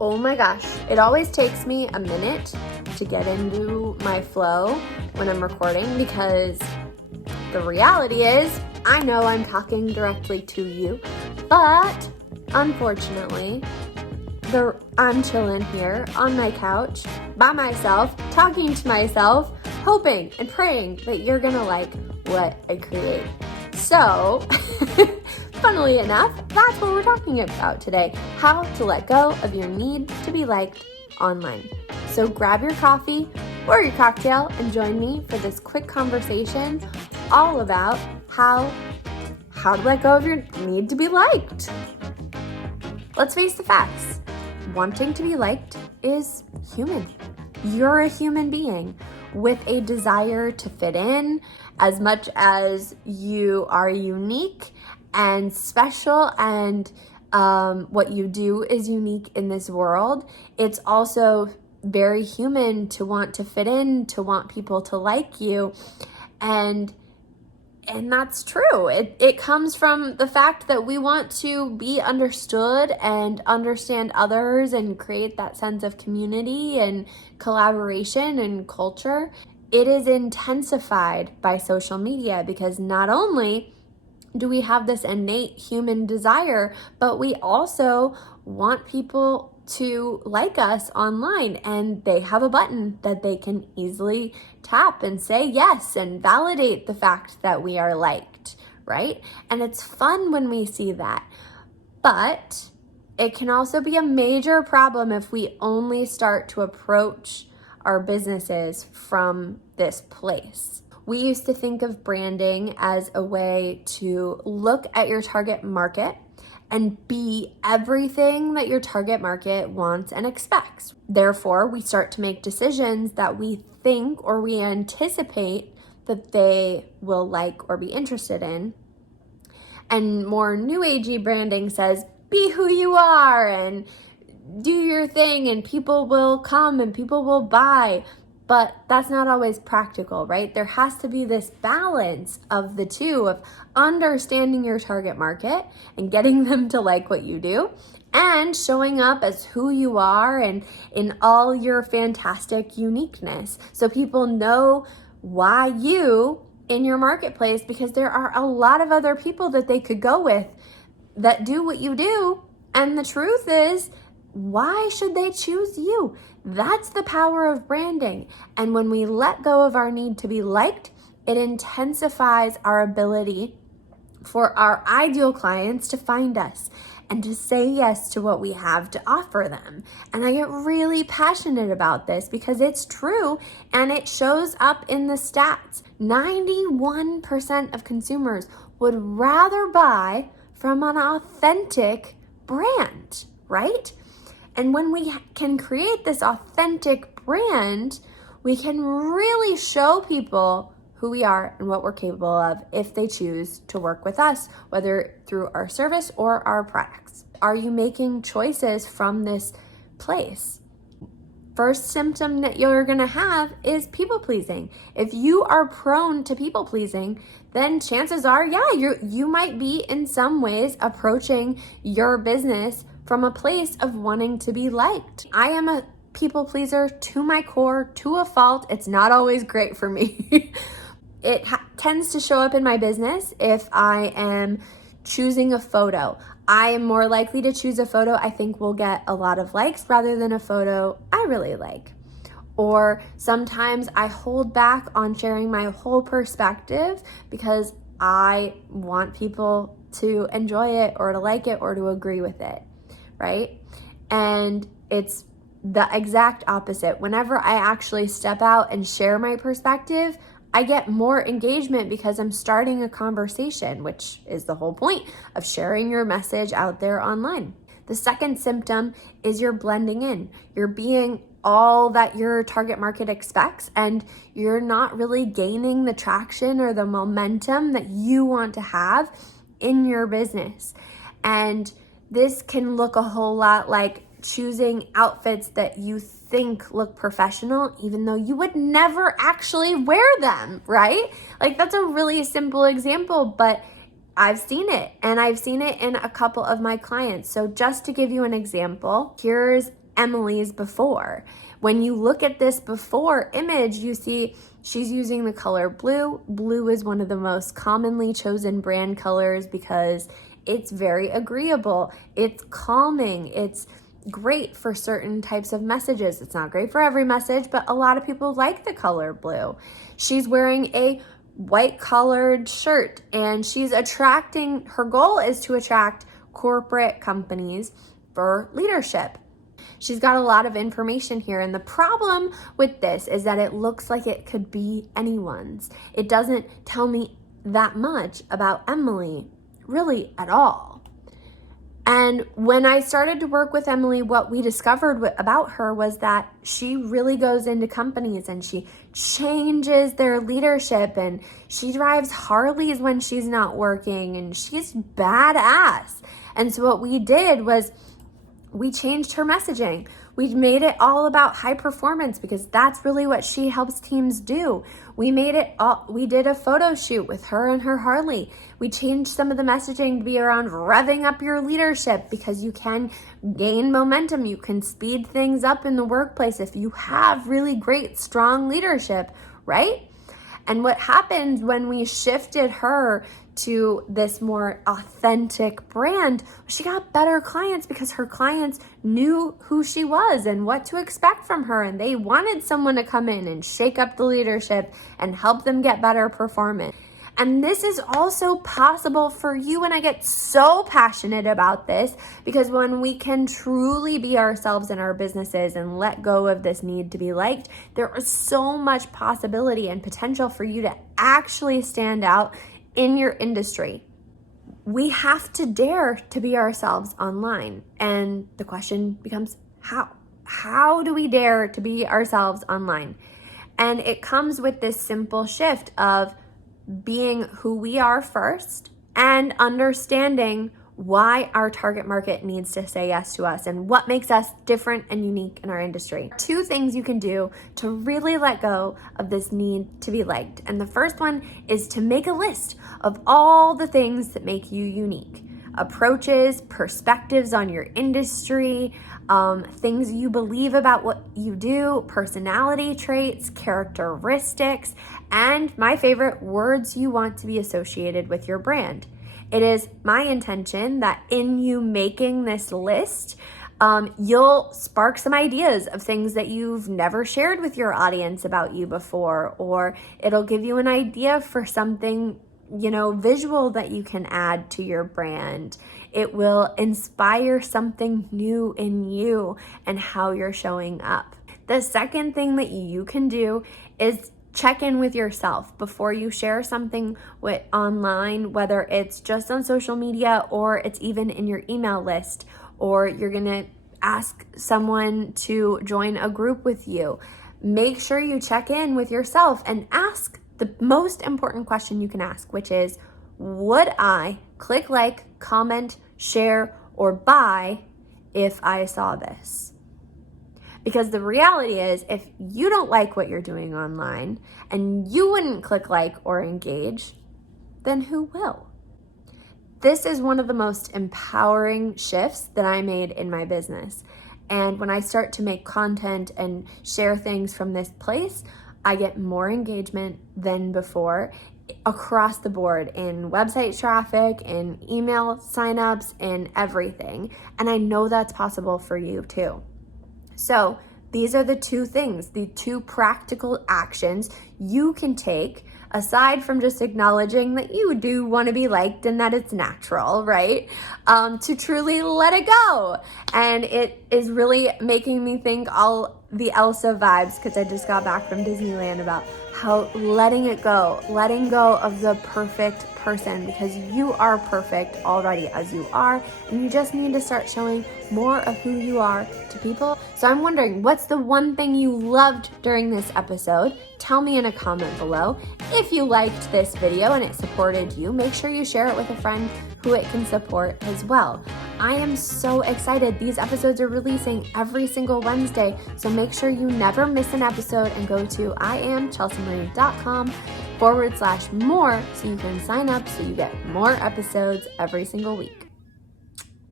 Oh my gosh, it always takes me a minute to get into my flow when I'm recording because the reality is I know I'm talking directly to you, but unfortunately, I'm chilling here on my couch by myself, talking to myself, hoping and praying that you're gonna like what I create. So, funnily enough, that's what we're talking about today, how to let go of your need to be liked online. So grab your coffee or your cocktail and join me for this quick conversation all about how to let go of your need to be liked. Let's face the facts. Wanting to be liked is human. You're a human being with a desire to fit in. As much as you are unique and special and what you do is unique in this world, it's also very human to want to fit in, to want people to like you. And that's true. It comes from the fact that we want to be understood and understand others and create that sense of community and collaboration and culture. It is intensified by social media because not only do we have this innate human desire, but we also want people to like us online, and they have a button that they can easily tap and say yes and validate the fact that we are liked, right? And it's fun when we see that, but it can also be a major problem if we only start to approach our businesses from this place. We used to think of branding as a way to look at your target market and be everything that your target market wants and expects. Therefore, we start to make decisions that we think or we anticipate that they will like or be interested in. And more new agey branding says, be who you are and do your thing and people will come and people will buy. But that's not always practical, right? There has to be this balance of the two, of understanding your target market and getting them to like what you do and showing up as who you are and in all your fantastic uniqueness. So people know why you in your marketplace, because there are a lot of other people that they could go with that do what you do. And the truth is, why should they choose you? That's the power of branding. And when we let go of our need to be liked, it intensifies our ability for our ideal clients to find us and to say yes to what we have to offer them. And I get really passionate about this because it's true and it shows up in the stats. 91% of consumers would rather buy from an authentic brand, right? And when we can create this authentic brand, we can really show people who we are and what we're capable of if they choose to work with us, whether through our service or our products. Are you making choices from this place? First symptom that you're gonna have is people pleasing. If you are prone to people pleasing, then chances are, you might be in some ways approaching your business from a place of wanting to be liked. I am a people pleaser to my core, to a fault. It's not always great for me. It tends to show up in my business if I am choosing a photo. I am more likely to choose a photo I think will get a lot of likes rather than a photo I really like. Or sometimes I hold back on sharing my whole perspective because I want people to enjoy it or to like it or to agree with it, right? And it's the exact opposite. Whenever I actually step out and share my perspective, I get more engagement because I'm starting a conversation, which is the whole point of sharing your message out there online. The second symptom is you're blending in. You're being all that your target market expects, and you're not really gaining the traction or the momentum that you want to have in your business. And this can look a whole lot like choosing outfits that you think look professional, even though you would never actually wear them, right? Like, that's a really simple example, but I've seen it, and I've seen it in a couple of my clients. So just to give you an example, here's Emily's before. When you look at this before image, you see she's using the color blue. Blue is one of the most commonly chosen brand colors because it's very agreeable, it's calming, it's great for certain types of messages. It's not great for every message, but a lot of people like the color blue. She's wearing a white collared shirt, and her goal is to attract corporate companies for leadership. She's got a lot of information here, and the problem with this is that it looks like it could be anyone's. It doesn't tell me that much about Emily, really, at all. And when I started to work with Emily, what we discovered about her was that she really goes into companies and she changes their leadership, and she drives Harleys when she's not working, and she's badass. And so what we did was we changed her messaging. We made it all about high performance because that's really what she helps teams do. We did a photo shoot with her and her Harley. We changed some of the messaging to be around revving up your leadership because you can gain momentum. You can speed things up in the workplace if you have really great, strong leadership, right? And what happened when we shifted her to this more authentic brand, she got better clients because her clients knew who she was and what to expect from her, and they wanted someone to come in and shake up the leadership and help them get better performance. And this is also possible for you, and I get so passionate about this because when we can truly be ourselves in our businesses and let go of this need to be liked, there is so much possibility and potential for you to actually stand out in your industry. We have to dare to be ourselves online. And the question becomes how? How do we dare to be ourselves online? And it comes with this simple shift of being who we are first and understanding why our target market needs to say yes to us and what makes us different and unique in our industry. 2 things you can do to really let go of this need to be liked. And the first one is to make a list of all the things that make you unique. Approaches, perspectives on your industry, things you believe about what you do, personality traits, characteristics, and my favorite, words you want to be associated with your brand. It is my intention that in you making this list, you'll spark some ideas of things that you've never shared with your audience about you before, or it'll give you an idea for something, visual that you can add to your brand. It will inspire something new in you and how you're showing up. The second thing that you can do is check in with yourself before you share something online, whether it's just on social media or it's even in your email list, or you're gonna ask someone to join a group with you. Make sure you check in with yourself and ask the most important question you can ask, which is, would I click like, comment, share, or buy if I saw this? Because the reality is, if you don't like what you're doing online and you wouldn't click like or engage, then who will? This is one of the most empowering shifts that I made in my business. And when I start to make content and share things from this place, I get more engagement than before across the board in website traffic, in email signups, in everything. And I know that's possible for you too. So these are the 2 things, the 2 practical actions you can take aside from just acknowledging that you do want to be liked and that it's natural, right? To truly let it go. And it is really making me think all the Elsa vibes, because I just got back from Disneyland, about how letting go of the perfect person, because you are perfect already as you are, and you just need to start showing more of who you are to people. So I'm wondering, what's the one thing you loved during this episode? Tell me in a comment below. If you liked this video and it supported you, make sure you share it with a friend who it can support as well. I am so excited. These episodes are releasing every single Wednesday, so make sure you never miss an episode and go to IamChelseaMarie.com /more so you can sign up so you get more episodes every single week.